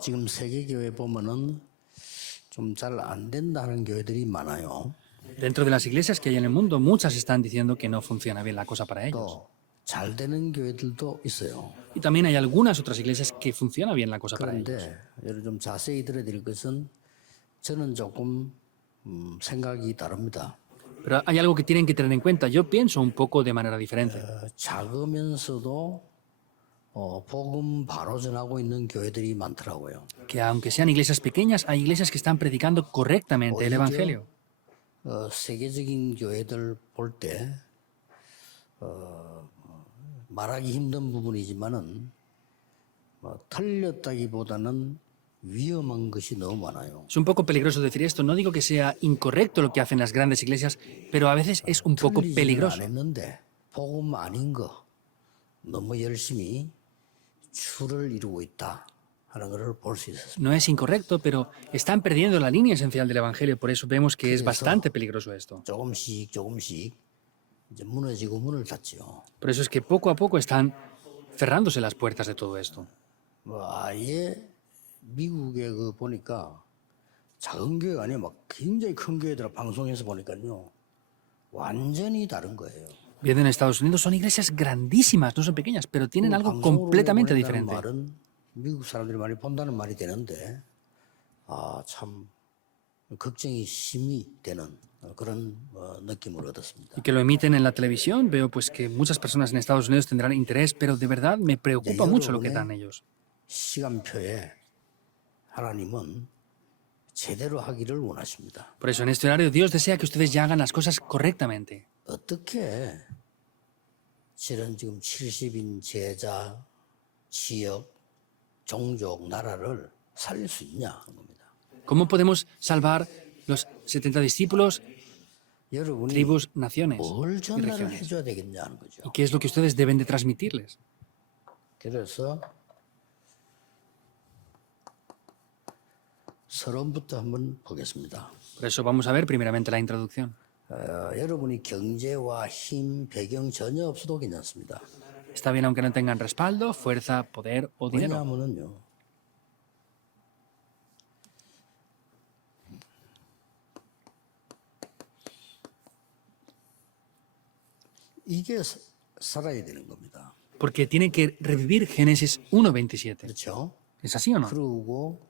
지금 세계 교회 보면은 좀 잘 안 된다는 교회들이 많아요. Dentro de las iglesias que hay en el mundo, muchas están diciendo que no funciona bien la cosa para ellos. 또 잘 되는 교회들도 있어요. Y también hay algunas otras iglesias que funciona bien la cosa para ellos. 그런데 여러분 좀 자세히 들어드릴 것은 저는 조금 생각이 다릅니다. Pero hay algo que tienen que tener en cuenta. Yo pienso un poco de manera diferente. 작으면서도 복음 바로 전하고 있는 교회들이 많더라고요. Que aunque sean iglesias pequeñas, hay iglesias que están predicando correctamente el Evangelio. 세계적인 교회들 볼 때 말하기 힘든 부분이지만은 틀렸다기보다는 위험한 것이 너무 많아요. Es un poco peligroso decir esto. No digo que sea incorrecto lo que hacen las grandes iglesias, pero a veces es un poco 틀리지는 peligroso. 않았는데 복음 아닌 거 너무 열심히 줄을 이루고 있다 하는 것을 볼 수 있었습니다. No es incorrecto, pero están perdiendo la línea esencial del Evangelio. Por eso vemos que es bastante peligroso esto. 조금씩 이제 무너지고 문을 닫지요. Por eso es que poco a poco están cerrándose las puertas de todo esto. 아예 미국에 보니까 작은 교회가 아니라 막 굉장히 큰 교회들 방송에서 보니까요 완전히 다른 거예요. Viendo en Estados Unidos son iglesias grandísimas, no son pequeñas, pero tienen algo completamente diferente. 말은 미국 사람들이 많이 본다는 말이 되는데 참 걱정이 심히 되는 그런 느낌을 얻었습니다. Y que lo emiten en la televisión, veo pues que muchas personas en Estados Unidos tendrán interés, pero de verdad me preocupa mucho lo que dan ellos. 시간표에 하나님은 제대로 하기를 원하십니다. Por eso en este horario Dios desea que ustedes ya hagan las cosas correctamente. 어떻게 실은 지금 70인 제자, 지역, 종족, 나라를 살릴 수 있냐 하는 겁니다. ¿Cómo podemos salvar los 70 discípulos, 여러분이 tribus, naciones 뭘 y 전달을 regiones? 해줘야 되겠냐 하는 거죠. ¿Y qué es lo que ustedes deben de transmitirles? 그래서 서론부터 한번 보겠습니다. Por eso vamos a ver primeramente la introducción. 여러분이 경제와 힘, 배경 전혀 없어도 괜찮습니다. Está bien aunque no tengan respaldo, fuerza, poder o dinero. 왜냐하면요, 이게 살아야 되는 겁니다. Porque tiene que revivir Génesis 1:27. 그렇죠? ¿Es así o no? 그리고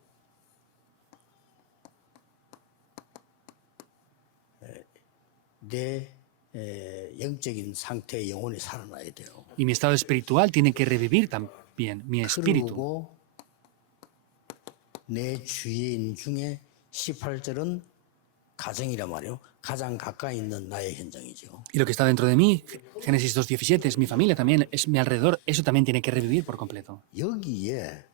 내 영적인 상태의 영혼이 살아나야 돼요. Y mi estado espiritual tiene que revivir también, mi espíritu. 그리고 내 주인 중에 18절은 가정이란 말이에요. 가장 가까이 있는 나의 현장이죠. Y lo que está dentro de mí, Génesis 2:17, es mi familia también, es mi alrededor. Eso también tiene que revivir por completo. 여기에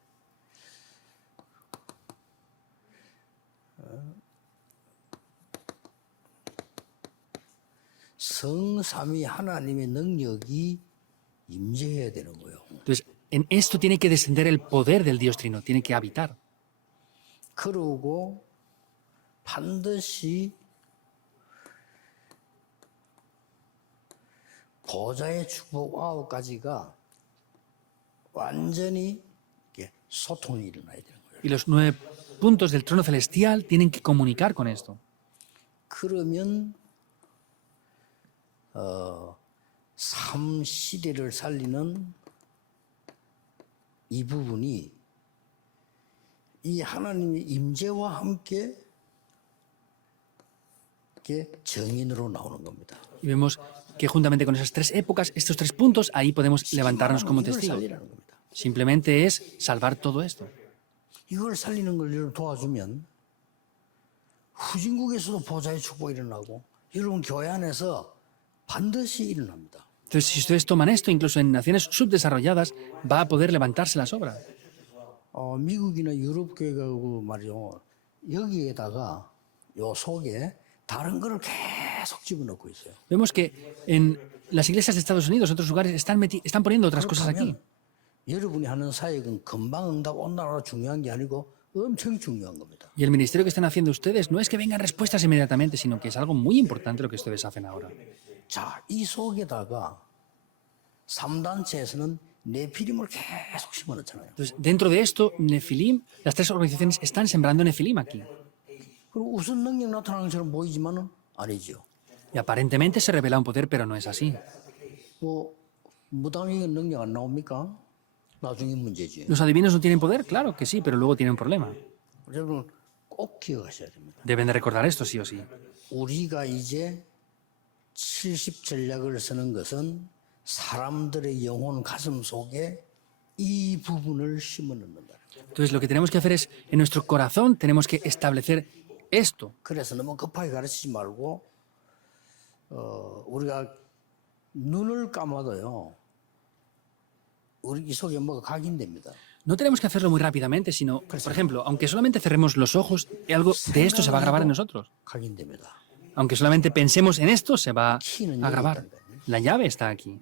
성삼위 하나님의 능력이 임재해야 되는 거예요. Entonces, en esto tiene que descender el poder del Dios Trino, tiene que habitar. 그러고 반드시 보좌의 축복 9가지가 완전히 소통이 일어나야 되는 거예요. Y los 9 puntos del trono celestial tienen que comunicar con esto. 그러면 삶 시대를 살리는 이 부분이 이 하나님의 임재와 함께 이렇게 정인으로 나오는 겁니다. Y vemos que juntamente con esas 3 épocas, estos 3 puntos, ahí podemos levantarnos como 이걸 testigos. 살리라는 겁니다. Simplemente es salvar todo esto. 이걸 살리는 걸 여러분 도와주면 후진국에서도 보좌의 축복이 일어나고 여러분 교회 안에서 반드시 일어납니다. Entonces, si ustedes toman esto, incluso en naciones subdesarrolladas, va a poder levantarse las obras. 미국이나 유럽 교회가 말이죠. 여기에다가 요 속에 다른 거를 계속 집어넣고 있어요. Vemos que en las iglesias de Estados Unidos, en otros lugares, están poniendo otras cosas aquí. 그렇다면 여러분이 하는 사역은 금방 응답 온다고 중요한 게 아니고 엄청 중요한 겁니다. Y el ministerio que están haciendo ustedes no es que vengan respuestas inmediatamente, sino que es algo muy importante lo que ustedes hacen ahora. 자, 이 속에다가 3단체에서는 네피림을 계속 심어놨잖아요. Entonces, dentro de esto, Nefilim, las tres organizaciones están sembrando Nefilim aquí. 그리고 우선 능력 나타나는 것처럼 보이지만은 아니죠. Y aparentemente se revela un poder, pero no es así. 뭐 무당에게 능력 안 나옵니까? 나중에 문제지. ¿Los adivinos no tienen poder? Claro que sí, pero luego tienen un problema. 여러분 꼭 기억하셔야 됩니다. Deben de recordar esto sí o sí. 우리가 이제 70 전략을 쓰는 것은 사람들의 영혼 가슴 속에 이 부분을 심어 넣는다. Entonces, lo que tenemos que hacer es, en nuestro corazón, tenemos que establecer esto. 그래서 너무 급하게 가르치지 말고 우리가 눈을 감아도요. 우리 이 속에 뭐가 각인됩니다. No tenemos que hacerlo muy rápidamente, sino, por ejemplo, aunque solamente cerremos los ojos, algo de esto se va a grabar en nosotros. 각인됩니다. Aunque solamente pensemos en esto, se va a grabar. La llave está aquí.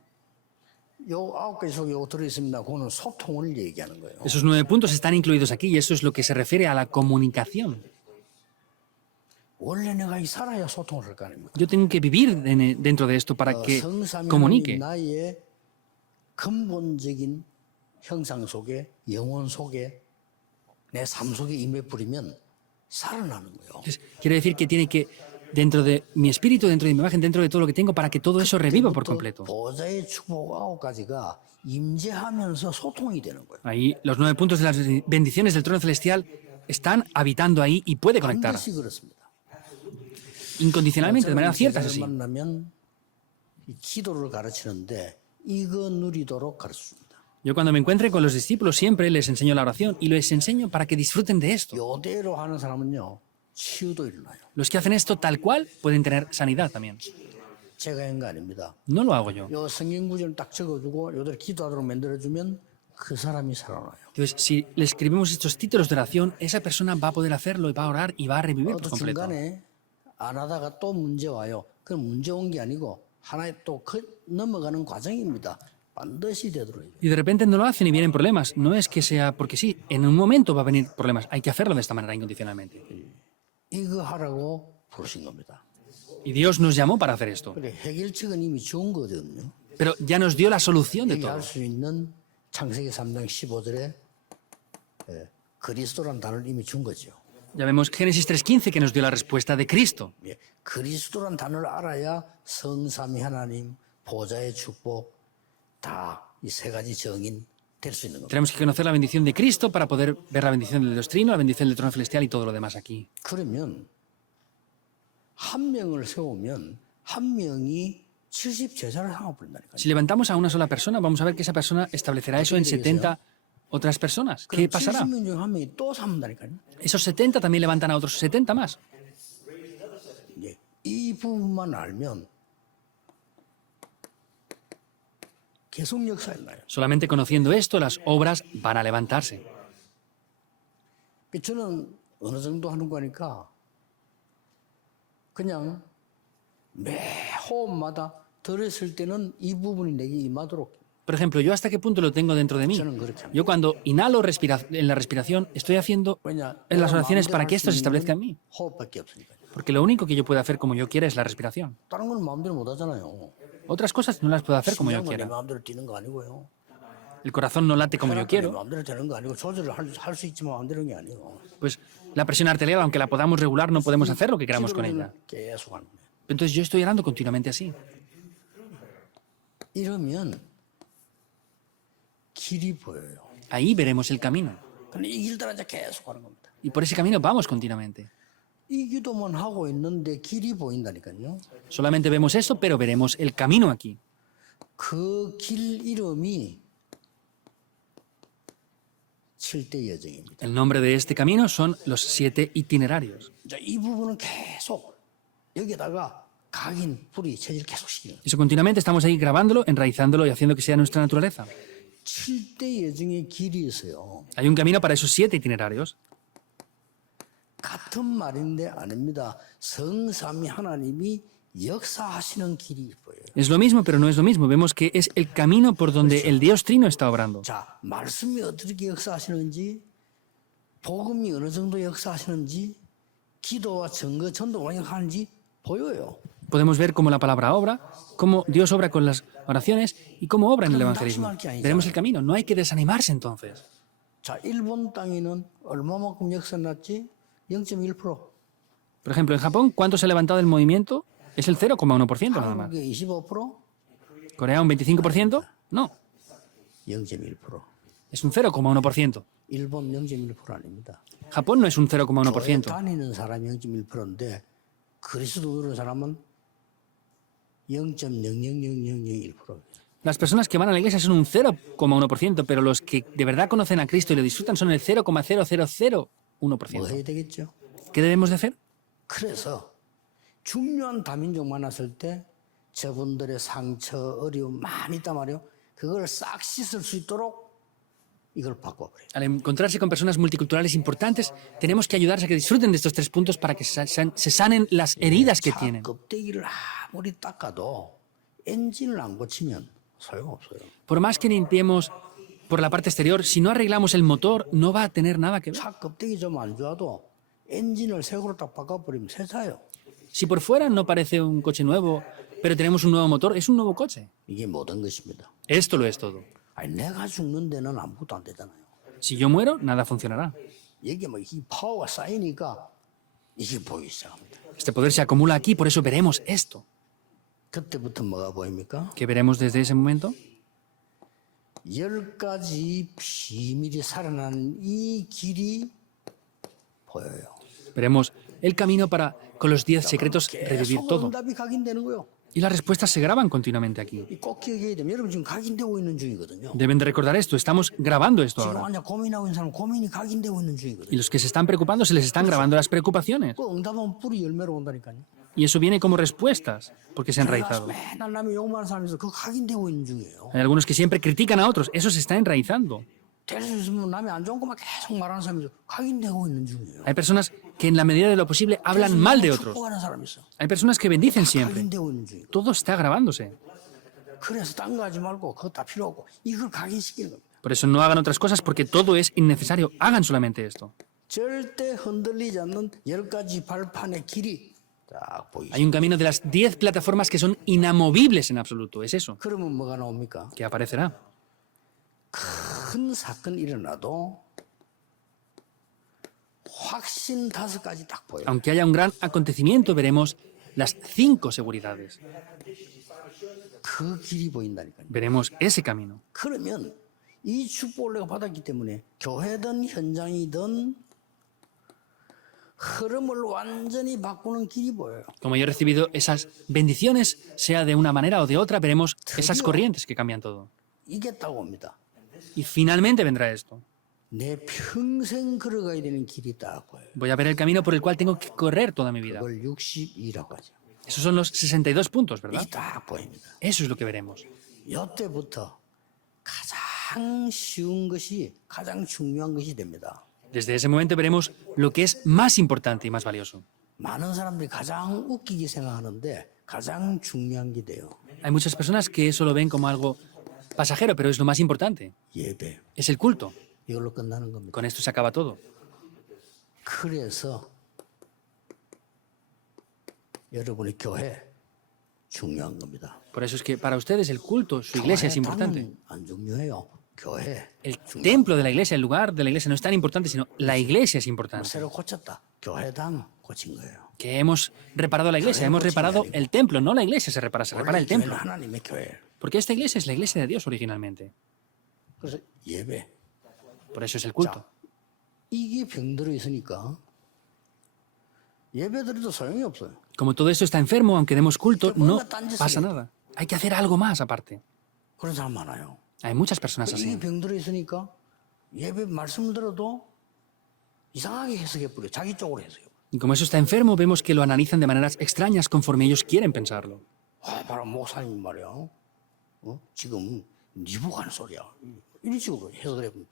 요 9가지 속에 요거 들어있습니다. 그거는 소통을 얘기하는 거예요. Esos 9 puntos están incluidos aquí y eso es lo que se refiere a la comunicación. 원래 내가 이 살아야 소통을 할 거 아닙니까? Yo tengo que vivir dentro de esto para que 성삼위 comunique. 나의 근본적인 형상 속에 영혼 속에 내 삶 속에 임해 뿌리면 살아나는 거예요. Entonces, quiere decir que tiene que, dentro de mi espíritu, dentro de mi imagen, dentro de todo lo que tengo, para que todo eso reviva por completo. 보좌의 축복 9가지가 임재하면서 소통이 되는 거예요. Ahí los 9 puntos de las bendiciones del trono celestial están habitando ahí y puede conectar. 반드시 그렇습니다. Incondicionalmente, de manera cierta es así. 만나면 이 기도를 가르치는데 이거 누리도록 가르칩니다. Yo cuando me encuentre con los discípulos siempre les enseño la oración y les enseño para que disfruten de esto. 요대로 하는 사람은요 치유도 일어나요. Los que hacen esto tal cual pueden tener sanidad también. 제가 한 거 아닙니다. No lo hago yo. 요 성경 구절을 딱 적어주고 요대로 기도하도록 만들어주면 그 사람이 살아나요. Entonces, si le escribimos estos títulos de oración, esa persona va a poder hacerlo y va a orar y va a revivir por 또 completo. 중간에 안 하다가 또 문제 와요. 그건 문제 온 게 아니고 하나의 또 넘어가는 과정입니다. 반드시 되도록 해요. Y de repente no lo hacen y vienen problemas. No es que sea porque sí, en un momento va a venir problemas. Hay que hacerlo de esta manera incondicionalmente. 이거 하라고 부르신 겁니다. Y Dios nos llamó para hacer esto. 그래 해결책은 이미 좋은 거거든요. Pero ya nos dio la solución de todo. 얘기할 수 있는 창세기 3장 15절에 그리스도라는 단어를 이미 준 거죠. Ya vemos Génesis 3:15 que nos dio la respuesta de Cristo. 예, 그리스도라는 단어를 알아야 성삼위 하나님 보좌의 축복 다 이 세 가지 정인 될 수 있는 겁니다. Tenemos que conocer la bendición de Cristo para poder ver la bendición del Dios Trino, la bendición del trono celestial y todo lo demás aquí. 그러면 한 명을 세우면 한 명이 70 제자를 삼아버린다니까요. Si levantamos a una sola persona, vamos a ver que esa persona establecerá eso en 70 otras personas. ¿Qué pasará? 70명 중 한 명이 또 삼는다니까요. Esos 70 también levantan a otros 70 más. 예, 이 부분만 알면 계속 역사에 나요. Solamente conociendo esto, las obras van a levantarse. 저는 어느 정도 하는 거니까 그냥 매 호흡마다 들었을 때는 이 부분이 내게 임하도록 Por ejemplo, yo hasta qué punto lo tengo dentro de mí. 저는 그렇게 합니다. Yo cuando inhalo en la respiración, estoy haciendo 왜냐? en las oraciones 마음대로 para que 할 esto 수 se establezca en 있는 mí. 호흡밖에 없으니까요. Porque lo único que yo puedo hacer como yo quiera es la respiración. 다른 건 마음대로 못 하잖아요. Otras cosas no las puedo hacer como yo 심장은 내 quiera. 마음대로 뛰는 거 아니고요. El corazón no late como yo 혈압도 내 quiero. 마음대로 되는 거 아니고 조절을 할 수 있지만 마음대로 하는 게 아니에요. Pues la presión arterial, aunque la podamos regular, no podemos hacer lo que queramos con ella. 계속 하는 거예요. Entonces yo estoy orando continuamente así. 이러면 길이 보여요. Ahí veremos el camino. 근데 이 길 따라 이제 계속 가는 겁니다. Y por ese camino vamos continuamente. 이 기도만 하고 있는데 길이 보인다니까요. Solamente vemos eso, pero veremos el camino aquí. 그 길 이름이 7대 여정입니다. El nombre de este camino son los 7 itinerarios. 자, 이 부분은 계속 여기다가 각인, 뿌리, 체질 계속 시키는 거예요. Eso continuamente estamos ahí grabándolo, enraizándolo y haciendo que sea nuestra naturaleza. 7대 여정의 길이 있어요. Hay un camino para esos 7 itinerarios. 같은 말인데 아닙니다. 성삼위 하나님이 역사하시는 길이 보여요. Es lo mismo, pero no es lo mismo. Vemos que es el camino por donde el Dios Trino está obrando. 자, 말씀이 어떻게 역사하시는지, 복음이 어느 정도 역사하시는지, 기도와 증거, 전도 완역하는지 보여요. Podemos ver cómo la palabra obra, cómo Dios obra con las oraciones y cómo obra en el evangelismo. Veremos el camino. No hay que desanimarse entonces. 자, 일본 땅에는 얼마만큼 역사 났지? 0.1%. Por ejemplo, en Japón, ¿cuánto se ha levantado el movimiento? Es el 0,1% nada más. 한국에 25%? ¿Corea un 25%? No, 0.1%. es un 0,1%. 일본 0.1% 아닙니다. Japón no es un 교회 0,1%. 다니는 사람이 0.1%인데 그리스도 들은 사람은 0.00001%예요. Las personas que van a la iglesia son un 0,1%, pero los que de verdad conocen a Cristo y lo disfrutan son el 0,0001%. 뭐 해야 되겠죠? ¿Qué debemos de hacer? 그래서 중요한 다민족 만났을 때 저분들의 상처, 어려움 많이 있단 말이에요. 그걸 싹 씻을 수 있도록 이걸 바꿔버려요. Al encontrarse con personas multiculturales importantes, tenemos que ayudarles a que disfruten de estos 3 puntos para que se sanen las heridas que tienen. 껍데기를 아무리 닦아도 엔진을 안 고치면 소용없어요. Por más que limpiemos por la parte exterior, si no arreglamos el motor, no va a tener nada que ver. 차 껍데기 좀 안 좋아도 엔진을 새거로 딱 바꿔버리면 새 차예요. Si por fuera no parece un coche nuevo, pero tenemos un nuevo motor, es un nuevo coche. 이게 모든 것입니다. Esto lo es todo. 아니 내가 죽는 데는 아무것도 안 되잖아요. Si yo muero, nada funcionará. 이게 뭐 이 파워가 쌓이니까 이게 보이기 시작합니다. Este poder se acumula aquí, por eso veremos esto. 그때부터 뭐가 보입니까? ¿Qué veremos desde ese momento? 10가지 비밀이 살아난 이 길이 보여요. Veremos el camino para, con los 10 secretos, revivir 계속 todo. 응답이 각인되는 거예요. Y las respuestas se graban continuamente aquí. 꼭 기억해야 됩니다. 여러분 지금 각인되고 있는 중이거든요. Deben de recordar esto, estamos grabando esto 지금 ahora. 완전 고민하고 있는 사람 고민이 각인되고 있는 중이거든요. Y los que se están preocupando se les están grabando las preocupaciones. 그 응답은 뿌리 열매로 온다니까요. Y eso viene como respuestas, porque se ha enraizado. 맨날 남이 욕하는 사람에서 그 각인되고 있는 중이에요. Hay algunos que siempre critican a otros, eso se está enraizando. 될 수 있으면 남이 안 좋은 것만 계속 말하는 사람에서 각인되고 있는 중이에요. Hay personas que en la medida de lo posible hablan mal de otros. 축복하는 사람이 있어. Hay personas que bendicen siempre. 각인되고 있는 중이에요. Todo está grabándose. 그래서 딴 거 하지 말고 그거 다 필요 없고 이걸 각인시키는 겁니다. Por eso no hagan otras cosas porque todo es innecesario. Hagan solamente esto. 절대 흔들리지 않는 10가지 발판의 길이 딱 보이죠. Hay un camino de las 10 plataformas que son inamovibles en absoluto. Es eso. 그러면 뭐가 나옵니까? Que aparecerá. 큰 사건이 일어나도 확신 5가지 딱 보여요. Aunque haya un gran acontecimiento, veremos las 5 seguridades. 그 길이 보인다니까요. Veremos ese camino. 그러면 이 축복을 내가 받았기 때문에 교회든 현장이든 흐름을 완전히 바꾸는 길이 보여요. Como yo he recibido esas bendiciones, sea de una manera o de otra, veremos esas corrientes que cambian todo. 이게 딱 옵니다. Y finalmente vendrá esto. 내 평생 걸어가야 되는 길이 딱 보여요. Voy a ver el camino por el cual tengo que correr toda mi vida. 그걸 62라고 하죠. Esos son los 62 puntos, ¿verdad? 이게 딱 보입니다. Eso es lo que veremos. 이때부터 가장 쉬운 것이 가장 중요한 것이 됩니다. Desde ese momento veremos lo que es más importante y más valioso. 많은 사람들이 가장 웃기게 생각하는데 가장 중요한 게 돼요. Hay muchas personas que eso lo ven como algo pasajero, pero es lo más importante. 예배. Es el culto. 이걸로 끝나는 겁니다. Con esto se acaba todo. 그래서 여러분의 교회 중요한 겁니다. Por eso es que para ustedes el culto, su iglesia es importante. 교회당은 안 중요해요. 교회. El templo de la iglesia, el lugar de la iglesia no es tan importante, sino la iglesia es importante. 새로 고쳤다. 교회당 고친 거예요. Que hemos reparado la iglesia, hemos reparado el templo, no la iglesia se repara 원래 el 교회는 templo. 하나님의 교회예요. Porque esta iglesia es la iglesia de Dios originalmente. 그래서 예배. Por eso es el culto. 이게 병들어 있으니까 예배 드려도 소용이 없어요. Como todo esto está enfermo, aunque demos culto, no pasa nada. Hay que hacer algo más aparte. 그런 사람 많아요. Hay muchas personas 이게 así. 병들어 있으니까 예배 말씀 들어도 이상하게 해석해 버려. 자기 쪽으로 해석해 버려. Y como eso está enfermo, vemos que lo analizan de maneras extrañas conforme ellos quieren pensarlo. 바로 목사님 말이야. 지금 네 보고 하는 소리야. 이런 식으로 해석을 해보면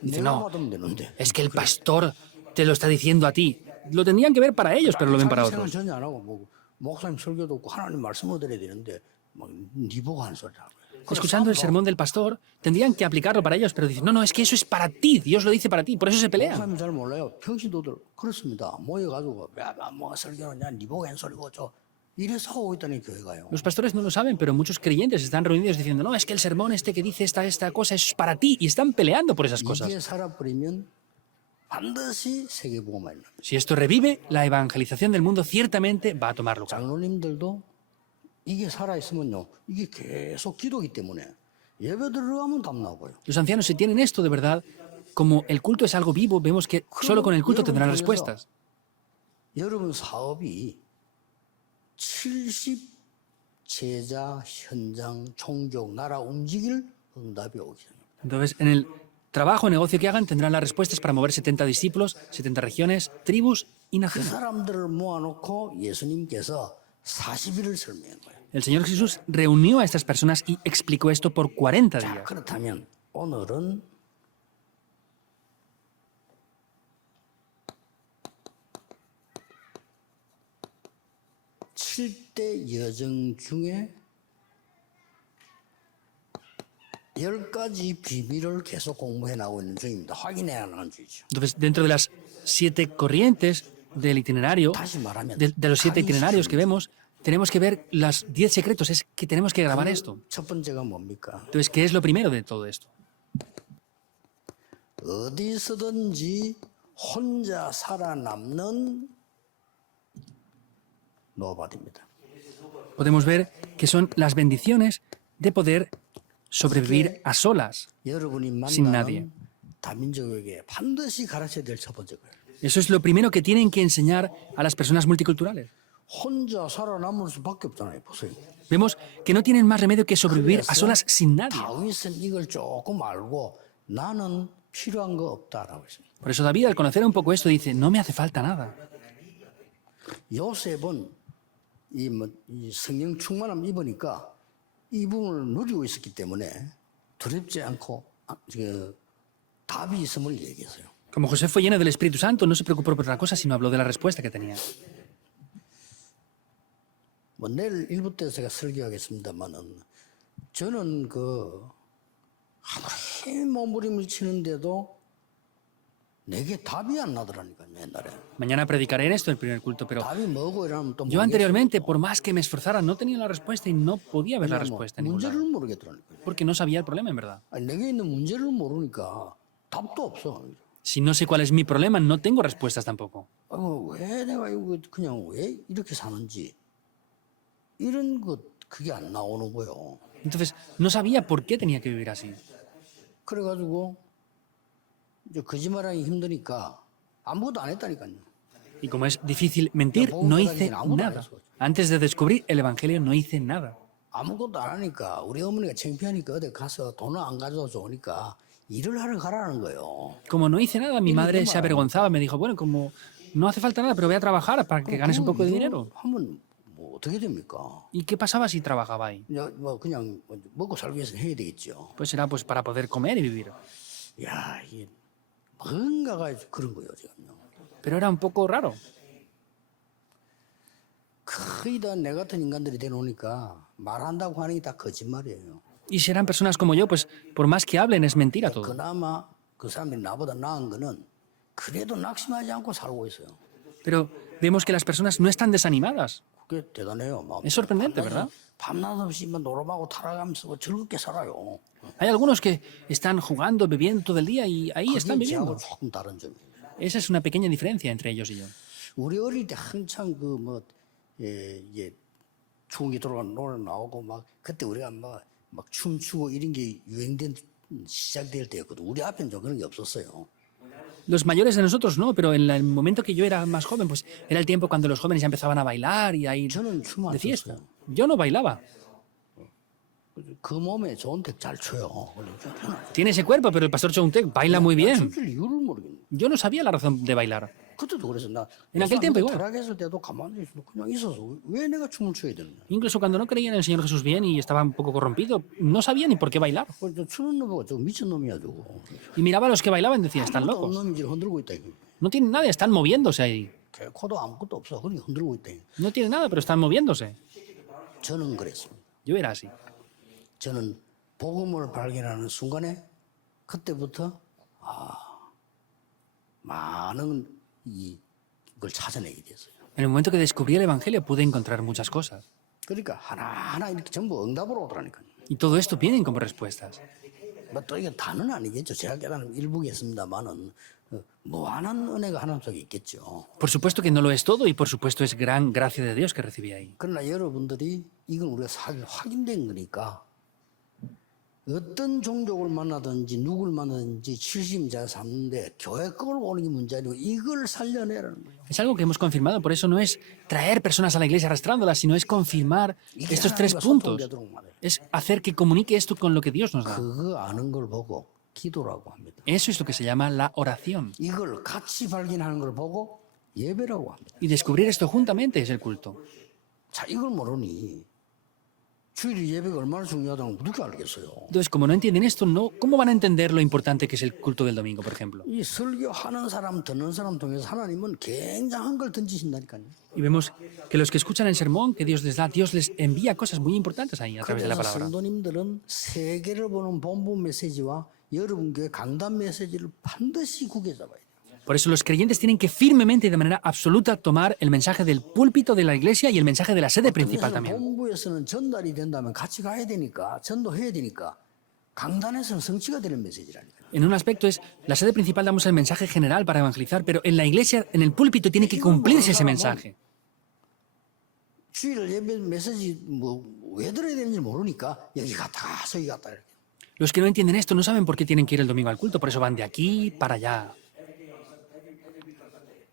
내가 no. 받으면 되는데. Es que el pastor te lo está diciendo a ti. Lo tendrían que ver para ellos, pero lo ven para 자기 생각 otros. 전혀 안 하고 뭐 목사님 설교도 없고 하나님 말씀을 드려야 되는데 막네 보고 하는 소리야. Escuchando el sermón del pastor, tendrían que aplicarlo para ellos, pero dicen, no, no, es que eso es para ti, Dios lo dice para ti, por eso se pelean. 목사님 잘 몰라요. 평신도들 그렇습니다. 모여가지고 뭐 설교는 그냥 네 보고 하는 소리고 저 이래서 하고 있다는 교회가요. Los pastores no lo saben, pero muchos creyentes están reunidos diciendo, no, es que el sermón este que dice esta cosa es para ti, y están peleando por esas 이게 cosas. 살아버리면 반드시 세계복음화를 합니다. Si esto revive, la evangelización del mundo ciertamente va a tomar lugar. 장로님들도 이게 살아있으면요, 이게 계속 기도기 때문에 예배 들어가면 답 나고요. Los ancianos, si tienen esto de verdad, como el culto es algo vivo, vemos que solo con el culto tendrán respuestas. 여러분 사업이 70 제자, 현장, 종족, 나라 움직일 응답이 오기 전입니다. Entonces, en el trabajo o negocio que hagan, tendrán las respuestas para mover 70 discípulos, 70 regiones, tribus y 그 naciones. 사람들을 모아놓고 예수님께서 40일을 설명한 거예요. El Señor Jesús reunió a estas personas y explicó esto por 40 자, días. 그렇다면 오늘은 칠대 여정 중에 10가지 비밀을 계속 공부해 나가고 있는 중입니다. 확인해 나가는 중이죠. Entonces, dentro de las 7 corrientes del itinerario, 다시 말하면 de los 7 itinerarios que vemos, tenemos que ver los 10 secretos. Es que tenemos que grabar esto. 첫 번째가 뭡니까? Entonces, ¿qué es lo primero de todo esto? 어디서든지 혼자 살아남는 노바디입니다. Podemos ver que son las bendiciones de poder sobrevivir a solas. 여러분이 Sin nadie. 만나는 다민족에게 반드시 가르쳐야 될 첫 번째 거예요. Eso es lo primero que tienen que enseñar a las personas multiculturales. 혼자 살아남을 수밖에 없잖아요. 보세요. Vemos que no tienen más remedio que sobrevivir a solas sin nadie. 다윗은 이걸 조금 알고 나는 필요한 거 없다라고 했습니다. Por eso David, al conocer un poco esto, dice, no me hace falta nada. 요셉은 이 성령 충만함 입으니까 이 부분을 누리고 있었기 때문에 두렵지 않고 답이 있음을 얘기했어요. Como José fue lleno del Espíritu Santo, no se preocupó por otra cosa, sino habló de la respuesta que tenía. 뭐 내일 일부 때 제가 설교하겠습니다만은 저는 아무리 몸부림을 치는데도 내게 답이 안 나더라니까요, 옛날에. Mañana predicaré en esto, el primer culto, pero 답이 뭐고 이러면 또 yo anteriormente, por más que me esforzara, no tenía la respuesta y no podía ver la 모르겠어요. respuesta en ningún 문제를 lado, 모르겠더라니까요. porque no sabía el problema, en verdad. 아니, 내게 있는 문제를 모르니까 답도 없어. Si no sé cuál es mi problema, no tengo respuestas tampoco. 왜 내가 이거 그냥 왜 이렇게 사는지 이런 그게 안 나오는 거요. Entonces, no sabía por qué tenía que vivir así. 그래가지고 이제 거짓말하기 힘드니까 아무것도 안 했다니까요. Y como es difícil mentir, no hice nada. Antes de descubrir el Evangelio, no hice nada. 아무것도 안 하니까 우리 어머니가 창피하니까 어디 가서 돈을 안 가져와서 오니까 일을 하러 가라는 거예요. Como no hice nada, mi madre se avergonzaba. Me dijo, bueno, como no hace falta nada, pero ve a trabajar para que ganes un poco de dinero. 하면 뭐 어떻게 됩니까? ¿Y qué pasaba si trabajaba ahí? 뭐 그냥 먹고 살기 위해서 해야 되겠죠. Pues era pues para poder comer y vivir. 야, 이게 뭔가가 그런 거예요, 지금요. Pero era un poco raro. 거의 다 내 같은 인간들이 되놓으니까 말한다고 하는 게 다 거짓말이에요. Y si eran personas como yo, pues por más que hablen, es mentira todo. 그나마 그 사람들이 나보다 나은 거는 그래도 낙심하지 않고 살고 있어요. Pero vemos que las personas no están desanimadas. 그게 대단해요. Es sorprendente, ¿verdad? 밤낮 없이 놀아가고 타락하면서 즐겁게 살아요. Hay algunos que están jugando, bebiendo todo el día y ahí están 그게 viviendo. 저하고 조금 다른 점이에요. Esa es una pequeña diferencia entre ellos y yo. 우리 어릴 때 한창 이게 추억이 돌아가 노래 나오고 막 그때 우리가 막 춤추고 이런 게 유행된 시작될 때였거든. 우리 앞에는 좀 그런 게 없었어요. Los mayores de nosotros no, pero en el momento que yo era más joven, pues era el tiempo cuando los jóvenes ya empezaban a bailar y a ir 저는 춤 안 de fiesta. 췄어요. Yo no bailaba. 그 몸에 좋은 덱 잘 춰요. Tiene ese cuerpo, pero el pastor Chountec baila muy bien. 춤출 이유를 모르겠네. Yo no sabía la razón de bailar. 그때도 그래서 나 En aquel tiempo igual. 타락했을 때도 가만히 있어 그냥 있어서 왜 내가 춤을 춰야 되느냐. Incluso cuando no creía en el Señor Jesús bien y estaba un poco corrompido, no sabía ni por qué bailar. 그래서 추는 놈 보고 저 미친 놈이야 저거. Y miraba a los que bailaban y decía, están 아무것도 locos. 없는 놈이 지금 흔들고 있다 이거. No tienen nada, están moviéndose ahí. 개코도 아무것도 없어. 그러니 흔들고 있다. 이거. No tienen nada, pero están moviéndose. 저는 그랬습니다. Yo era así. 저는 복음을 발견하는 순간에 그때부터 많은 이걸 찾아내게 됐어요. En el momento que descubrí el Evangelio pude encontrar muchas cosas. 그러니까 하나하나 이렇게 전부 응답으로 오더라니까요. Y todo esto vienen como respuestas. 뭐또 이게 다는 아니겠죠. 제가 깨달은 일부겠습니다만은 무한한 은혜가 하나님 속에 있겠죠. Por supuesto que no lo es todo y por supuesto es gran gracia de Dios que recibí ahí. 그러나 여러분들이 이건 우리가 확인된 거니까 어떤 종족을 만나든지 누굴 만나든지 70자 삼는데 교회 걸 오는 게 문제 아니고 이걸 살려내라는 거예요. Es algo que hemos confirmado, por eso no es traer personas a la iglesia arrastrándolas, sino es confirmar 이게 estos tres 하나님과 puntos. 소통되도록 말해요. Es hacer que comunique esto con lo que Dios nos da. 그거 아는 걸 보고 기도라고 합니다. Eso es lo que se llama la oración. 이걸 같이 발견하는 걸 보고 예배라고 합니다. Y descubrir esto juntamente es el culto. 자, 이걸 모르니 주일 예배가 얼마나 중요하다는 걸 누가 알겠어요? Entonces, como no entienden esto, ¿cómo van a entender lo importante que es el culto del domingo, por ejemplo? 이 설교하는 사람, 듣는 사람 통해서 하나님은 굉장한 걸 던지신다니까요. Y vemos que los que escuchan el sermón que Dios les da, Dios les envía cosas muy importantes ahí a través de la 그래서 palabra. 성도님들은 세계를 보는 본부 메시지와 여러분 교회 강단 메시지를 반드시 구겨 잡아야 돼요. Por eso los creyentes tienen que firmemente y de manera absoluta tomar el mensaje del púlpito de la iglesia y el mensaje de la sede principal también. 본부에서는 전달이 된다면 같이 가야 되니까 전도해야 되니까 강단에서는 성취가 되는 메시지라니까. En un aspecto es, la sede principal damos el mensaje general para evangelizar, pero en la iglesia, en el púlpito, tiene que cumplirse ese mensaje. 주일 예배 메시지 왜 들어야 되는지 모르니까 여기 갔다 저기 갔다 이렇게. Los que no entienden esto no saben por qué tienen que ir el domingo al culto, por eso van de aquí para allá.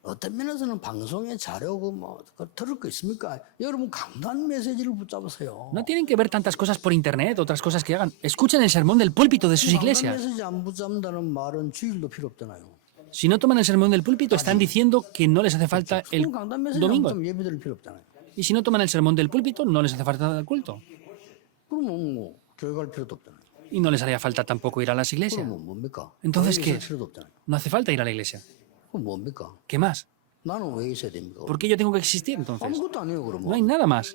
어떤 면에서는 방송의 자료고 들을 거 있습니까? 여러분 강단 메시지를 붙잡으세요. No tienen que ver tantas cosas por internet, otras cosas que hagan. Escuchen el sermón del púlpito de sus 강단 iglesias. 메시지 안 붙잡는다는 말은 주일도 필요 없잖아요. Si no toman el sermón del púlpito, están diciendo que no les hace falta el 그럼 강단 메시지 안 domingo. 붙잡으면 예배 드릴 필요 없잖아요. Y si no toman el sermón del púlpito, no les hace falta el culto. 그러면 교회 갈 필요도 없잖아요. Y no les haría falta tampoco ir a las iglesias. 그러면 뭡니까? Entonces, 교회 ¿qué? 있을 필요도 없잖아요. No hace falta ir a la iglesia. 그럼 뭡니까? ¿Qué más? 나는 왜 있어야 됩니까? ¿Por qué yo tengo que existir entonces? 아무것도 안 해요 No 그러면. hay nada más.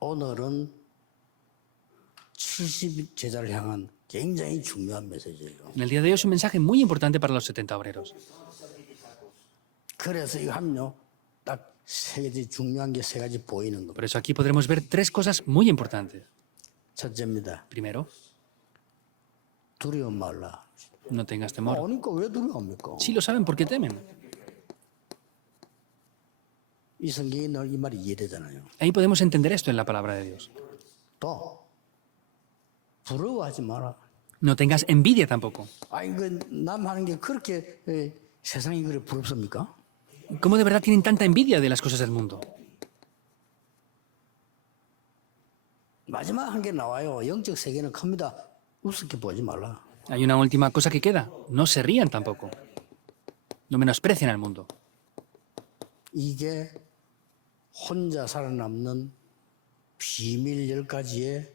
오늘은 70 제자를 향한 굉장히 중요한 메시지예요. En el día de hoy es un mensaje muy importante para los 70 obreros. 그래서 이거 하면요, 딱 세 가지 중요한 게 세 가지 보이는 겁니다. Por eso aquí podremos ver tres cosas muy importantes. 첫째입니다. Primero, 두려움 말라. no tengas temor. 그러니까 왜 두려워합니까? Sí lo saben porque temen. 이 성경에 늘 이 말이 이해되잖아요. Ahí podemos entender esto en la palabra de Dios. 또 부러워하지 마라. No tengas envidia tampoco. 아니 그남 하는 게 그렇게 세상이 그래 부럽습니까? ¿Cómo de verdad tienen tanta envidia de las cosas del mundo? 마지막 한 게 나와요. 영적 세계는 큽니다. 우습게 보지 말라. Hay una última cosa que queda. No se rían tampoco. No menosprecien al mundo. 이게 혼자 살아남는 비밀 10가지의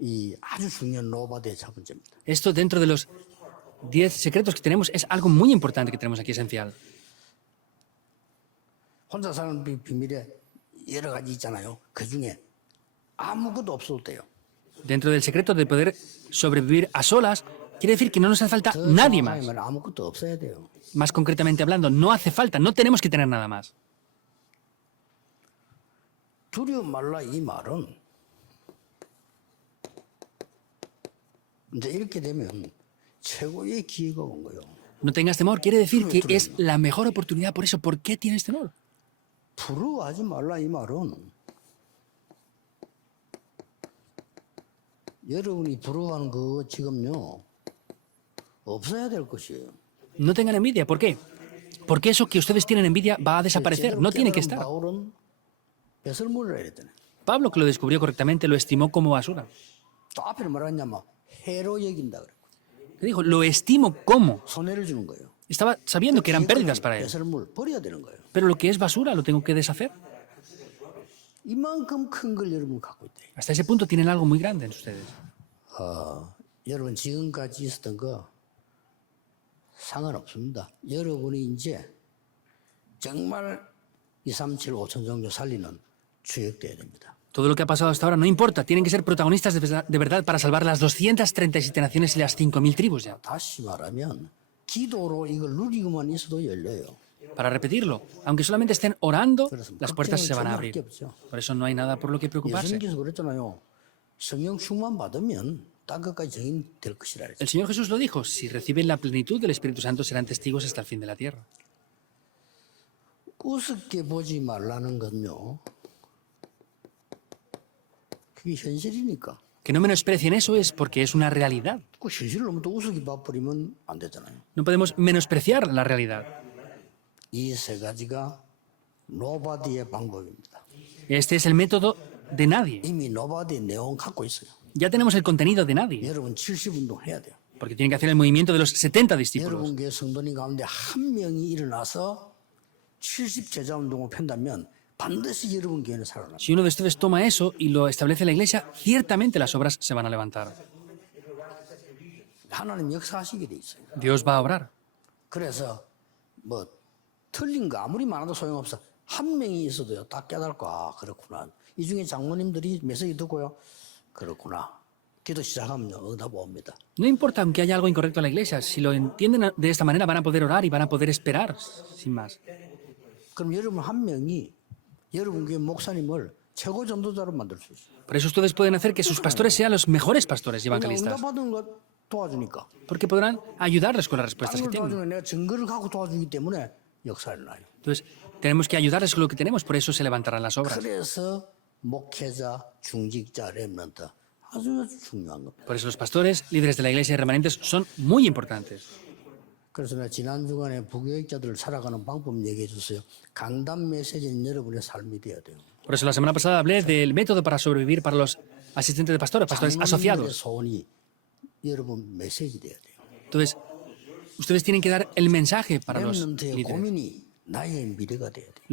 이 아주 중요한 로바드의 첫 번째입니다. Esto dentro de los 10 secretos que tenemos es algo muy importante que tenemos aquí esencial. 혼자 사는 비밀에 여러 가지 있잖아요. 그 중에 아무것도 없어도 돼요. Dentro del secreto de poder sobrevivir a solas, quiere decir que no nos hace falta nadie más. 정확하게 말하면 아무것도 없어야 돼요. Más concretamente hablando, no hace falta, no tenemos que tener nada más. 두려움 말라 이 말은 이제 이렇게 되면 최고의 기회가 온 거예요. No tengas temor, quiere decir que es la mejor oportunidad. Por eso, ¿por qué tienes temor? 부러워하지 말라 이 말은 여러분이 부러워하는 거 지금요 없어야 될 것이에요. No tengan envidia, ¿por qué? Porque eso que ustedes tienen envidia va a desaparecer, no tiene que estar. 바울은 배설물이라 했잖아요. Pablo, que lo descubrió correctamente, lo estimó como basura. 또 앞에 말하냐면 해로 여긴다 그랬고 ¿Qué dijo? Lo estimo como. 손해를 주는 거예요. Estaba sabiendo que eran pérdidas para él. 배설물 버려야 되는 거예요. Pero lo que es basura lo tengo que deshacer. 이만큼 큰 걸 여러분 갖고 있대. Hasta ese punto tienen algo muy grande en ustedes. 여러분 지금까지 있었던 거 상관없습니다. 여러분이 이제 정말 2, 3, 7, 5천 종교 살리는 주역돼야 됩니다. Todo lo que ha pasado hasta ahora no importa. Tienen que ser protagonistas de verdad para salvar las 237 naciones y las 5.000 tribus ya. 다시 말하면 기도로 이걸 누리고만 있어도 열려요. Para repetirlo, aunque solamente estén orando, 그래서 las puertas 걱정을 se van a 전혀 할 게 abrir. 없죠. Por eso no hay nada por lo que preocuparse. 예수님께서 그랬잖아요. 성령 충만 받으면 땅 끝까지 증인 될 것이라 그랬죠. El Señor Jesús lo dijo, si reciben la plenitud del Espíritu Santo serán testigos hasta el fin de la tierra. 우습게 보지 말라는 건요. 그게 현실이니까. Que no menosprecien eso es porque es una realidad. 그 현실을 너무 또 우습게 봐버리면 안 되잖아요. No podemos menospreciar la realidad. 이 세 가지가 노바디의 방법입니다. Este es el método de nadie. 이미 노바디의 내용 갖고 있어요. Ya tenemos el contenido de nadie, 여러분 70운동 해야 돼요. porque tienen que hacer el movimiento de los 70 discípulos. 여러분 교회 성도님 가운데 한 명이 일어나서 70 제자운동을 편다면 반드시 여러분 교회는 살아납니다. Si uno de ustedes toma eso y lo establece en la iglesia, ciertamente las obras se van a levantar. 하나님 역사하시게 돼 있어요. Dios va a obrar. 그래서 뭐 틀린 거 아무리 많아도 소용없어. 한 명이 있어도요 다 깨닫고 아 그렇구나. 이 중에 장모님들이 메시지 듣고요 그렇구나. 기도 시작하면요 응답 옵니다. No importa aunque haya algo incorrecto en la iglesia, si lo entienden de esta manera van a poder orar y van a poder esperar, sin más. 그럼 여러분 한 명이 여러분 교회 목사님을 최고 전도자로 만들 수 있어요. Por eso ustedes pueden hacer que sus pastores sean los mejores pastores y 그냥 evangelistas, 응답받은 거 도와주니까. porque podrán ayudarles con las respuestas 다른 que 걸 tienen. 도와주면 내가 증거를 갖고 도와주기 때문에 역사를 나요. Entonces, tenemos que ayudarles con lo que tenemos, por eso se levantarán las obras. 그래서 목회자, 중직자, 렘넌트 아주 중요한 겁니다. Por eso los pastores, líderes de la iglesia y remanentes son muy importantes. 그래서 내가 지난 주간에 부교육자들 살아가는 방법 얘기해 줬어요. 강단 메시지는 여러분의 삶이 돼야 돼요. Por eso la semana pasada hablé del método para sobrevivir para los asistentes de pastores, pastores 장로님들의 asociados. 소원이 여러분 메시지 돼야 돼요. Entonces, ustedes tienen que dar el mensaje para los 렘넌트의 líderes. 고민이 나의 미래가 돼야 돼요.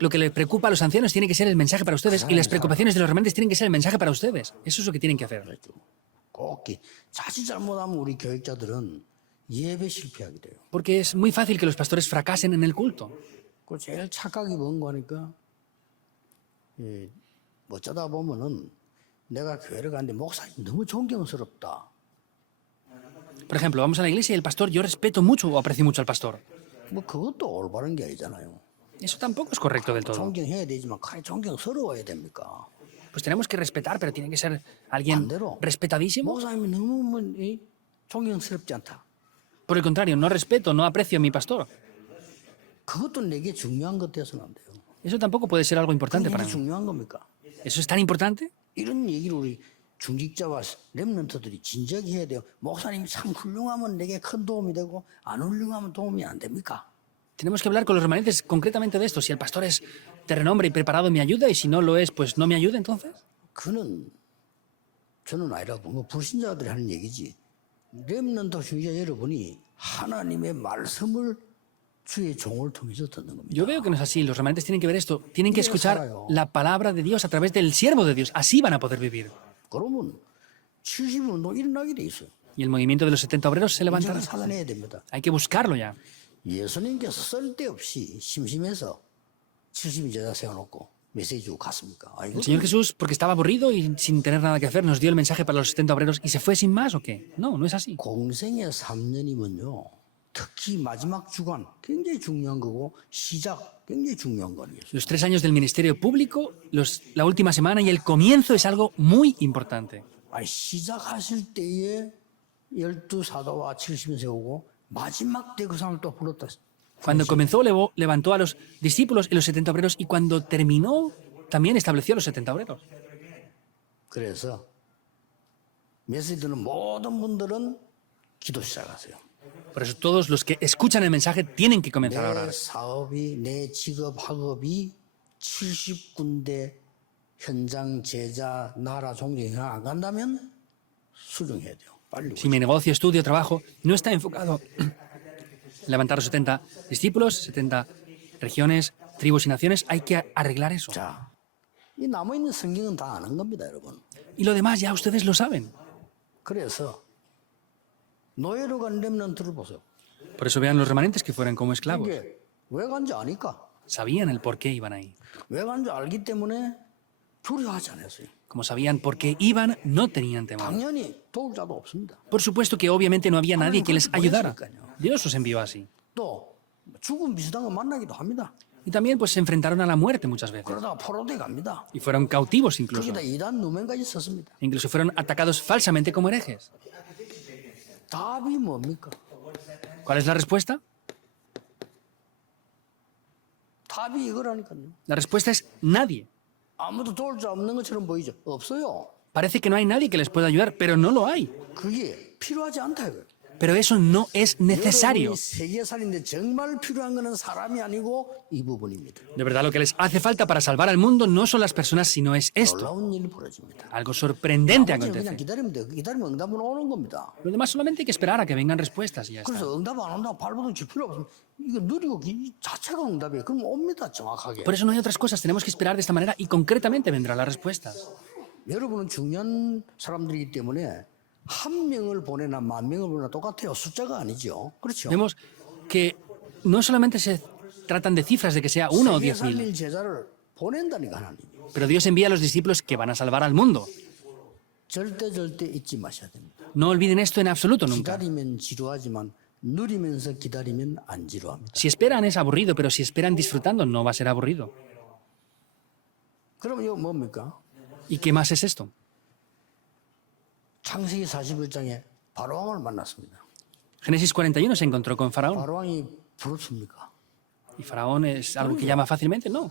Lo que le preocupa a los ancianos tiene que ser el mensaje para ustedes y las preocupaciones de los remanentes tienen que ser el mensaje para ustedes. Eso es lo que tienen que hacer. 꼭 자칫 잘못하면 우리 교육자들은 예배 실패하게 돼요. Porque es muy fácil que los pastores fracasen en el culto. 그 제일 착각이 뭔가 하니까 어쩌다 보면은 내가 교회를 가는데 목사님 너무 존경스럽다. Por ejemplo, vamos a la iglesia y el pastor, yo respeto mucho o aprecio mucho al pastor. 뭐 그것도 올바른 게 아니잖아요. Eso tampoco es correcto del todo. 존경해야 되지만 그게 존경스러워야 됩니까? Pues tenemos que respetar, pero tiene que ser alguien 반대로 respetadísimo. 목사님이 너무 존경스럽지 않다. Por el contrario, no respeto, no aprecio a mi pastor. 그것도 내게 중요한 것 돼서는 안 돼요. Eso tampoco puede ser algo importante 그게 para mí. 중요한 겁니까? ¿Eso es tan importante? 이런 얘기를 우리 중직자와 렘넌트들이 진지하게 해야 돼요. 목사님이 참 훌륭하면 내게 큰 도움이 되고 안 훌륭하면 도움이 안 됩니까? Tenemos que hablar con los remanentes concretamente de esto. Si el pastor es de renombre y preparado, me ayuda, y si no lo es, pues no me ayuda entonces. 그는 저는 아니라고 뭐 불신자들이 하는 얘기지. 렘넌트 중직자 여러분이 하나님의 말씀을 주의 종을 통해서 듣는 겁니다. Yo veo que no es así. Los remanentes tienen que ver esto. Tienen que escuchar la palabra de Dios a través del siervo de Dios. Así van a poder vivir. 그러면 70운동 일어나게 돼 있어요. Y el movimiento de los 70 obreros se 인생을 levantará. 살아내야 됩니다. Hay que buscarlo ya. 예수님께서 쓸데없이 심심해서 70인 제자 세워놓고 메시지 주고 갔습니까? 아이고, El Señor Jesús, porque estaba aburrido y sin tener nada que hacer, nos dio el mensaje para los 70 obreros y se fue sin más, ¿o qué? No, no es así. 공생의 3년이면요. 특히 마지막 주간 굉장히 중요한 거고 시작 굉장히 중요한 거 아니겠어요? Los 3 años del ministerio público, la última semana y el comienzo es algo muy importante. 아니 시작하실 때에 12사도와 70인 세우고 마지막 때 그 사람을 또 불렀다. Cuando comenzó, levantó a los discípulos y los 70 obreros, y cuando terminó, también estableció a los 70 obreros. 그래서 메시지 듣는 모든 분들은 기도 시작하세요. Por eso todos los que escuchan el mensaje tienen que comenzar a 내 orar. 사업이 내 직업 학업이 70군데 현장 제자 나라 종교에 안 간다면 수정해야 돼요. 빨리. Si mi negocio, estudio, trabajo no está enfocado en levantar los 70 discípulos, 70 regiones, tribus y naciones, hay que arreglar eso. 자, 이 남아 있는 성경은 다 아는 겁니다, 여러분. Y lo demás ya ustedes lo saben. 그래서 노예로 간 렘넌트를 보세요. Por eso vean los remanentes que fueron como esclavos. 이게 왜 간지 아니까? Sabían el por qué iban ahí. 왜 간지 알기 때문에 두려워하지 않았어요. Como sabían por qué iban, no tenían temor. 당연히 도울 자도 없습니다. Por supuesto que obviamente no había nadie que les ayudara. Dios os envió así. 또 죽음 비슷한 거 만나기도 합니다. Y también pues se enfrentaron a la muerte muchas veces. 그러다가 포로돼 갑니다. Y fueron cautivos incluso. 거기다 이단 누명까지 썼습니다. Incluso fueron atacados falsamente como herejes. 답이 뭡니까? ¿Cuál es la respuesta? 답이 이거라니까요. La respuesta es nadie. 아무도 도울 수 없는 것처럼 보이죠. 없어요. Parece que no hay nadie que les pueda ayudar, pero no lo hay. 그게 필요하지 않다 이거예요. Pero eso no es necesario. 여러분이 세계 살인데 정말 필요한 거는 사람이 아니고 이 부분입니다. De verdad, lo que les hace falta para salvar al mundo no son las personas, sino es esto. 놀라운 일이 벌어집니다. Algo sorprendente 나머지는 그냥 acontece. 기다리면 돼요. 기다리면 응답은 오는 겁니다. Lo demás solamente hay que esperar a que vengan respuestas y ya está. 그래서 응답 안 온다고 발버둥 칠 필요 없습니다. 이거 느리고 이 자체가 응답이에요. 그럼 옵니다 정확하게. Por eso no hay otras cosas, tenemos que esperar de esta manera y concretamente vendrán las respuestas. 여러분은 중요한 사람들이기 때문에 한 명을 보내나 만 명을 보내나 똑같아요. 숫자가 아니죠. 그렇죠. Vemos que no solamente se tratan de cifras de que sea uno o 세계 10.000, 살릴 제자를 보낸다니까 하나님. pero Dios envía a los discípulos que van a salvar al mundo. 절대 잊지 마셔야 됩니다. No olviden esto en absoluto nunca. 기다리면 지루하지만 누리면서 기다리면 안 지루합니다. Si esperan es aburrido, pero si esperan disfrutando no va a ser aburrido. 그럼 이거 뭡니까? ¿Y qué más es esto? 창세기 41장에 바로왕을 만났습니다. Génesis 41 se encontró con Faraón. 바로왕이 부럽습니까? ¿Y Faraón es algo que llama fácilmente? No.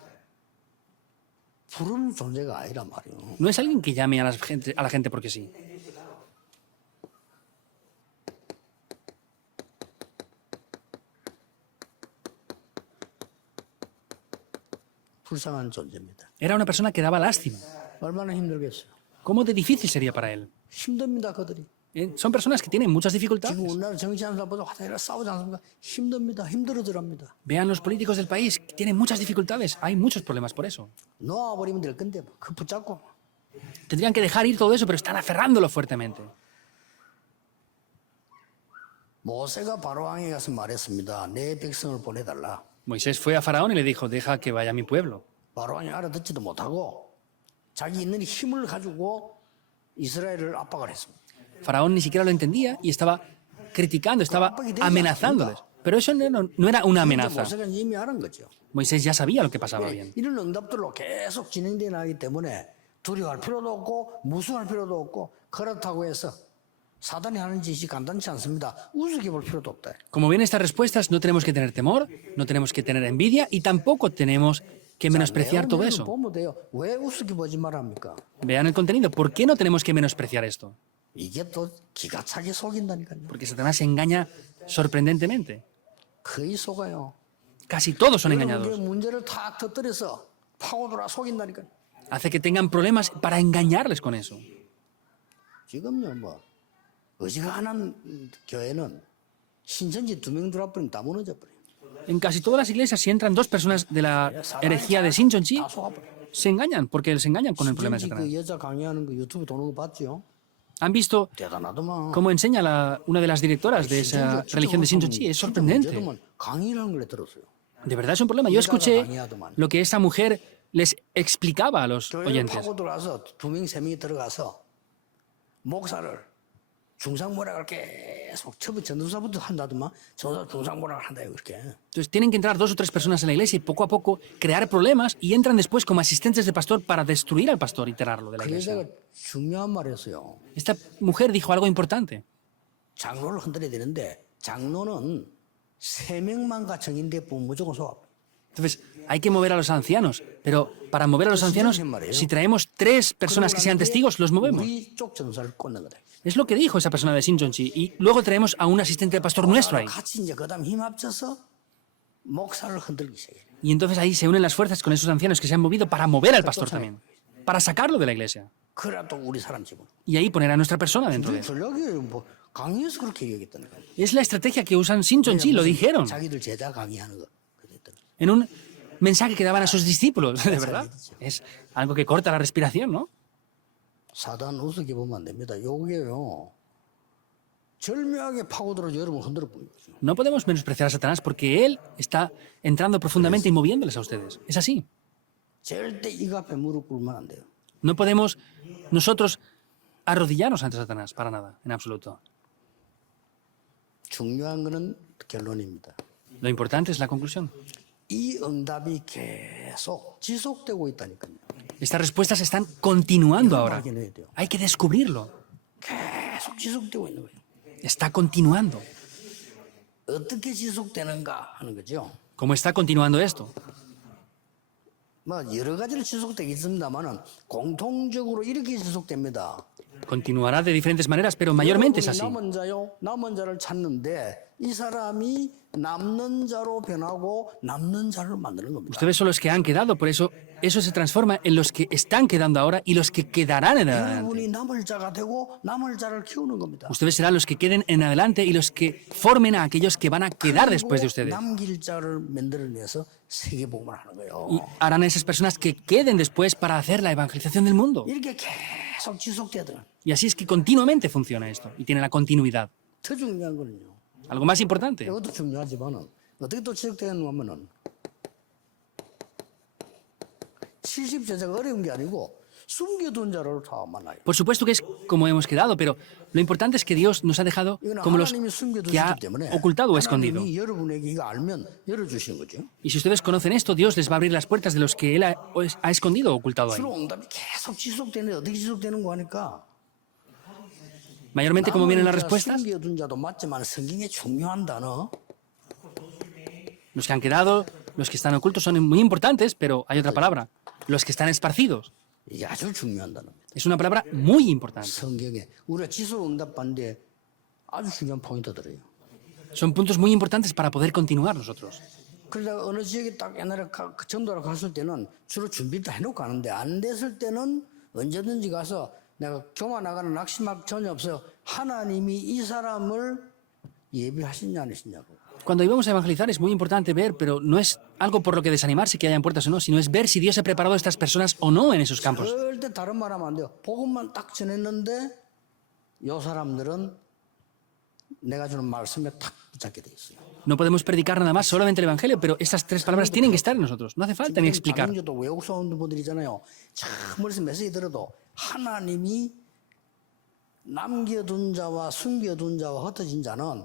부르는 존재가 아니란 말이에요. No es alguien que llame a la gente porque sí. 불쌍한 존재입니다. Era una persona que daba lástima. 얼마나 힘들겠어요. ¿Cómo de difícil sería para él? 힘듭니다, 그들이. Son personas que tienen muchas 지금 dificultades. 우리나라 정치하는 사람보다 화장이라 싸우지 않습니까? 힘듭니다. 힘들어들합니다. Vean los políticos del país, que tienen muchas dificultades. Hay muchos problemas por eso. 놓아버리면 될 건데 그 붙잡고 Tendrían que dejar ir todo eso, pero están aferrándolo fuertemente. 모세가 바로왕에 가서 말했습니다. 내 백성을 보내달라. Moisés fue a Faraón y le dijo, deja que vaya a mi pueblo. 바로왕이 알아듣지도 못하고 자기 있는 힘을 가지고 이스라엘을 압박을 했습니다. Faraón ni siquiera lo entendía y estaba criticando, estaba amenazándoles. Pero eso no era una amenaza. 모세가 이미 알은 거죠. Moisés ya sabía lo que pasaba bien. 이런 응답들로 계속 진행되어 나가기 때문에 두려워할 필요도 없고 무서워할 필요도 없고 그렇다고 해서 사단이 하는 짓이 간단치 않습니다. 우습게 볼 필요도 없다. Como ven estas respuestas, no tenemos que tener temor, no tenemos que tener envidia y tampoco tenemos que menospreciar todo eso. 보면 돼요. 왜 우습게 보지 말합니까? Vean el contenido. ¿Por qué no tenemos que menospreciar esto? 이게 또 기가 차게 속인다니까요. Porque Satanás se engaña sorprendentemente. 거의 속아요. Casi todos son 여러분의 engañados. 문제를 탁 터뜨려서 파고들어 속인다니까요. Hace que tengan problemas para engañarles con eso. 지금요 뭐 어지간한 교회는 신천지 2명 들어와버리면 다 무너져버려요. En casi todas las iglesias, si entran dos personas de la herejía de Shincheonji, 다 속아버려요. se engañan, porque se engañan con el problema de 신천지 Satanás. 그 여자 강의하는 거 유튜브 도는 거 봤죠? ¿Han visto 대단하더만. cómo enseña una de las directoras de esa religión de Shincheonji? Es sorprendente. 강의라는 걸 들었어요. De verdad es un problema. Yo escuché lo que esa mujer les explicaba a los 교회를 oyentes. 파고 들어가서 2명, 3명이 들어가서 목사를 중상모략을 계속 처음에 전도사부터 한다더만 중상모략을 한다 이렇게. Entonces tienen que entrar dos o tres personas en la iglesia y poco a poco crear problemas y entran después como asistentes de pastor para destruir al pastor y tirarlo de la 그 iglesia. 여자가 중요한 말이었어요. Esta mujer dijo algo importante. 장로를 흔들어야 되는데 장로는 3명만가 정인대 보면 무조건 속아. Entonces hay que mover a los ancianos, pero para mover a los ancianos, si traemos tres personas que sean testigos, los movemos. 우리 쪽 전사를 꽂는 거다. Es lo que dijo esa persona de Shincheonji. Y luego traemos a un asistente de pastor nuestro ahí. 같이 이제 그다음 힘 합쳐서 목사를 흔들기 시작해. Y entonces ahí se unen las fuerzas con esos ancianos que se han movido para mover al pastor también, para sacarlo de la iglesia. 그래야 또 우리 사람 집은. Y ahí poner a nuestra persona dentro de él. 전략이에요. 뭐 강의에서 그렇게 얘기했다는 거예요. Es la estrategia que usan Shincheonji, lo dijeron. 자기들 제자 강의하는 거 그랬더니. En un mensaje que daban a sus discípulos, de verdad. Es algo que corta la respiración, ¿no? 사단 우습게 보면 안 됩니다. 요게요. 절묘하게 파고들어 여러분 흔들어 보는 거죠. No podemos menospreciar a Satanás porque él está entrando profundamente y moviéndoles a ustedes. Es así. 절대 이 앞에 무릎 꿇으면 안 돼요. No podemos nosotros arrodillarnos ante Satanás, para nada, en absoluto. 중요한 거는 결론입니다. Lo importante es la conclusión. 이 응답이 계속 지속되고 있다니까요. Estas respuestas están continuando 이걸 ahora. 발견해야 돼요. Hay que descubrirlo. 계속 지속되고 있는 거예요. Está continuando. 어떻게 지속되는가 하는 거죠. ¿Cómo está continuando esto? 뭐 여러 가지로 지속되겠습니다만은 공통적으로 이렇게 지속됩니다. Continuará de diferentes maneras, pero mayormente es así. 남은 자를 찾는데 이 사람이 남는 자로 변하고 남는 자를 만드는 겁니다. Ustedes son los que han quedado, por eso se transforma en los que están quedando ahora y los que quedarán en adelante. 여러분이 남을 자가 되고 남을 자를 키우는 겁니다. Ustedes serán los que queden en adelante y los que formen a aquellos que van a quedar después de ustedes. 남길 자를 만들어내서 세계복음을 하는 거예요. Y harán a esas personas que queden después para hacer la evangelización del mundo. 이렇게 계속 지속되더라. Y así es que continuamente funciona esto y tiene la continuidad. 더 중요한 거는요. Algo más importante. 이것도 중요하지만은 어떻게 또 지속되는가 하면은 70제자가 어려운 게 아니고 숨겨둔 자를 다 만나요. Por supuesto que es como hemos quedado, pero lo importante es que Dios nos ha dejado 이거는 como los 하나님이 que 숨겨두시기 ha 때문에 ocultado o escondido. 하나님이 여러분에게 이거 알면 열어주시는 거죠. Y si ustedes conocen esto, Dios les va a abrir las puertas de los que Él ha escondido o ocultado ahí. 주로 응답이 계속 지속되는데 어떻게 지속되는 거 하니까 Mayormente, como vienen las 남은 자, respuestas, 숨겨둔 자도 맞지만 성경에 중요한 단어 los que han quedado, los que están ocultos son muy importantes, pero hay otra palabra, los que están esparcidos. 이게 아주 중요한 단어입니다. Es una palabra muy importante. 성경에 우리가 지속 응답 받는데 아주 중요한 포인트들이에요. Son puntos muy importantes para poder continuar nosotros. 그러다가 어느 지역에 딱 옛날에 전도를 갔을 때는 주로 준비를 다 해놓고 가는데 안 됐을 때는 언제든지 가서 내가 교만 나가는 낙심학 전혀 없어요. 하나님이 이 사람을 예비하시냐 안 하시냐고. Cuando íbamos a evangelizar es muy importante ver, pero no es algo por lo que desanimarse que hayan puertas o no, sino es ver si Dios ha preparado a estas personas o no en esos campos. 절대 다른 말 하면 안 돼요. 복음만 딱 전했는데 이 사람들은 내가 주는 말씀에 탁 붙잡게 돼 있어요. No podemos predicar nada más, solamente el Evangelio, pero estas tres palabras tienen que estar en nosotros. No hace falta ni explicar. 장로도 외국 사원들 분들이잖아요. 참 머리에서 메시지 들어도 하나님이 남겨둔 자와 숨겨둔 자와 흩어진 자는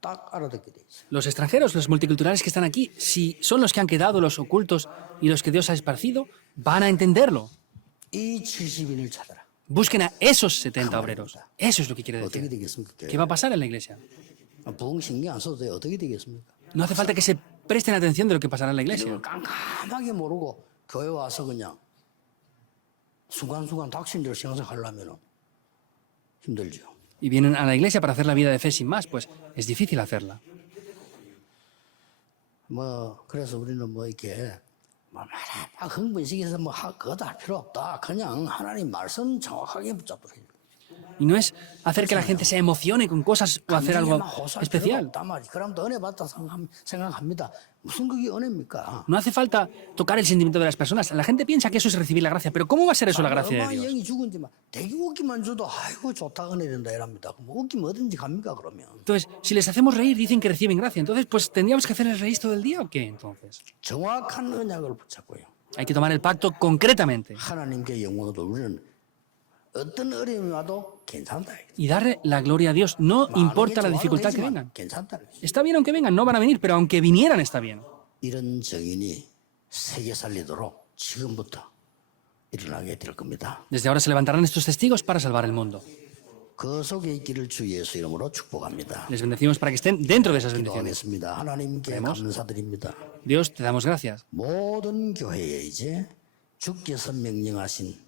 딱 알아듣게 돼 있어요. Los extranjeros, los multiculturales que están aquí, si son los que han quedado, los ocultos y los que Dios ha esparcido, van a entenderlo. 이 70인을 찾아라. Busquen a esos 70 obreros. Eso es lo que quiere 어떻게 decir. 되겠습니까? ¿Qué va a pasar en la iglesia? 부흥 신경 안 써도 돼요. 어떻게 되겠습니까? No hace falta que se presten atención de lo que pasará en la iglesia. 이걸 깜깜하게 모르고 교회 와서 그냥 순간순간 닥친 대로 생각하려면 힘들죠. Y vienen a la iglesia para hacer la vida de fe sin más, pues es difícil hacerla. 뭐 그래서 우리는 뭐 이렇게 막 흥분시켜서 뭐 그것도 할 필요 없다. 그냥 하나님 말씀 정확하게 붙잡도록 해요. Y no es hacer que la gente se emocione con cosas o hacer algo especial. 그럼 또 은혜 받다 생각합니다. 무슨 그게 은혜입니까? No hace falta tocar el sentimiento de las personas. La gente piensa que eso es recibir la gracia, pero ¿cómo va a ser eso la gracia de Dios? 영이 죽은지만 되게 웃기만 줘도 아이고 좋다 은혜 된다 이랍니다. 뭐 웃기면 어딘지 갑니까 그러면? Entonces, si les hacemos reír, dicen que reciben gracia. Entonces, pues tendríamos que hacerles reír todo el día o qué entonces. 정확한 언약을 붙잡고요. Hay que tomar el pacto concretamente 하나님께 영광을 우리는 어떤 어려움이 와도 괜찮다. y darle la gloria a Dios. No importa la dificultad que vengan. 괜찮다. Está bien aunque vengan, no van a venir, pero aunque vinieran está bien. 이런 정인이 세계 살리도록 지금부터 일어나게 될 겁니다. Desde ahora se levantarán estos testigos para salvar el mundo. 그 속에 있기를 주 예수 이름으로 축복합니다. Les bendecimos para que estén dentro de esas bendiciones. 기도하겠습니다. 하나님께 감사드립니다. Dios, te damos gracias. 모든 교회에 이제 주께서 명령하신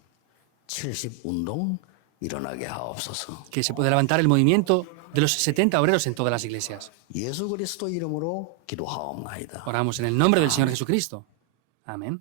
70 운동 일어나게 하옵소서. Que se pueda levantar el movimiento de los 70 obreros en todas las iglesias. 예수 그리스도 이름으로 기도하옵나이다. Oramos en el nombre del Señor Jesucristo. Amén.